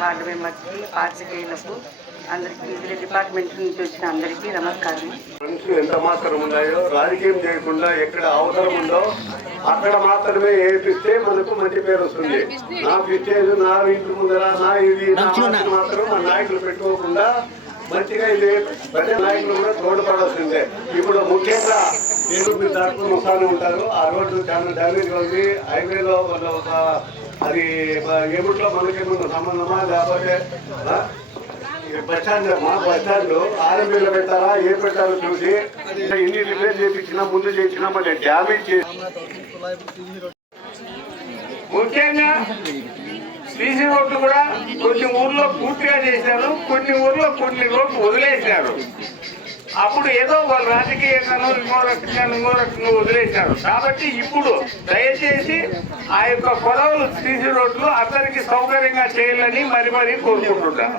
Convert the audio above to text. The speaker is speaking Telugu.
వార్డు మెంబర్స్కి పాత్రికేయులకు అందరికీ వివిధ డిపార్ట్మెంట్ నుంచి వచ్చిన అందరికీ నమస్కారం. మనుషులు ఎంత మాత్రం ఉన్నాయో రాజకీయం చేయకుండా ఎక్కడ అవసరం ఉందో అక్కడ మాత్రమే ఏపిస్తే మనకు మంచి పేరు వస్తుంది. నా పిచ్చేది నా ఇంటి ముందర నా ఇది మాత్రం మా నాయకులు పెట్టుకోకుండా మంచిగా ఇది ప్రతి నాయకులు కూడా తోడ్పడాల్సిందే. ఇప్పుడు ముఖ్యంగా నేను మీరు దాటుకుని వస్తానే ఉంటారు. ఆ రోడ్డు చాలా డ్యామేజ్ ఉంది. హైవేలో వాళ్ళ ఒక అది ఏమిట్లో మనకి సంబంధమా? లేకపోతే బస్ స్టాండ్ మా బస్ స్టాండ్ ఆర్ఎంపీలో పెట్టారా ఏ పెట్టారో చూసి ఇన్ని రిపేర్ చేయించినా ముందు చేయించినా మరి డ్యామేజ్ చేసి ముఖ్యంగా సీసీ రోడ్లు కూడా కొన్ని ఊర్లో పూర్తిగా చేశారు. కొన్ని ఊర్లో కొన్ని రోడ్లు వదిలేశారు. అప్పుడు ఏదో వాళ్ళు రాజకీయంగానో ఇంకో రకంగా ఇంకో రకంగా వదిలేశారు కాబట్టి ఇప్పుడు దయచేసి ఆ యొక్క కొడవలు సీసీ రోడ్లు అందరికీ సౌకర్యంగా చేయాలని మరి మరీ కోరుకుంటున్నాను.